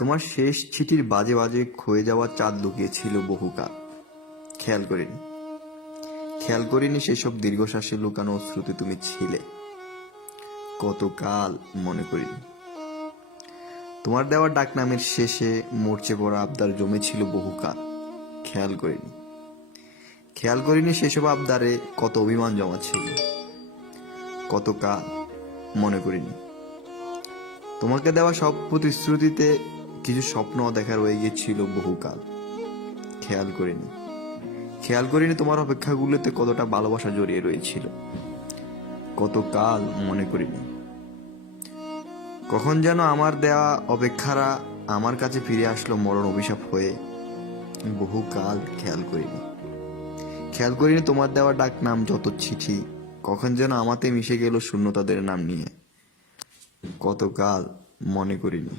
তোমার শেষ চিঠির বাজে বাজে ক্ষয়ে যাওয়া চাঁদ লুকিয়েছিল বহুকাল। খেয়াল করিনি খেয়াল করিনি সেসব দীর্ঘশ্বাসে লুকানো অশ্রুতে তুমি ছিলে কতকাল। মনে করিনি তোমার দেওয়া ডাকনামের শেষে মরচে পড়া আবদার জমেছিল বহুকাল। খেয়াল করিনি খেয়াল করিনি সেসব আবদারে কত অভিমান জমা ছিল কতকাল। মনে করিনি তোমাকে দেওয়া সব প্রতিশ্রুতিতে কিছু স্বপ্ন দেখা রয়ে গিয়েছিল বহুকাল। খেয়াল করিনি তোমার অপেক্ষাগুলোতে কতটা ভালোবাসা জড়িয়ে রয়েছিল কতকাল। মনে করিনি কখন যেন আমার দেওয়া অপেক্ষারা আমার কাছে ফিরে আসলো মরণ অভিশাপ হয়ে বহুকাল। খেয়াল করিনি তোমার দেওয়া ডাক নাম যত চিঠি কখন যেন আমাতে মিশে গেল শূন্যতাদের নাম নিয়ে কতকাল। মনে করিনি।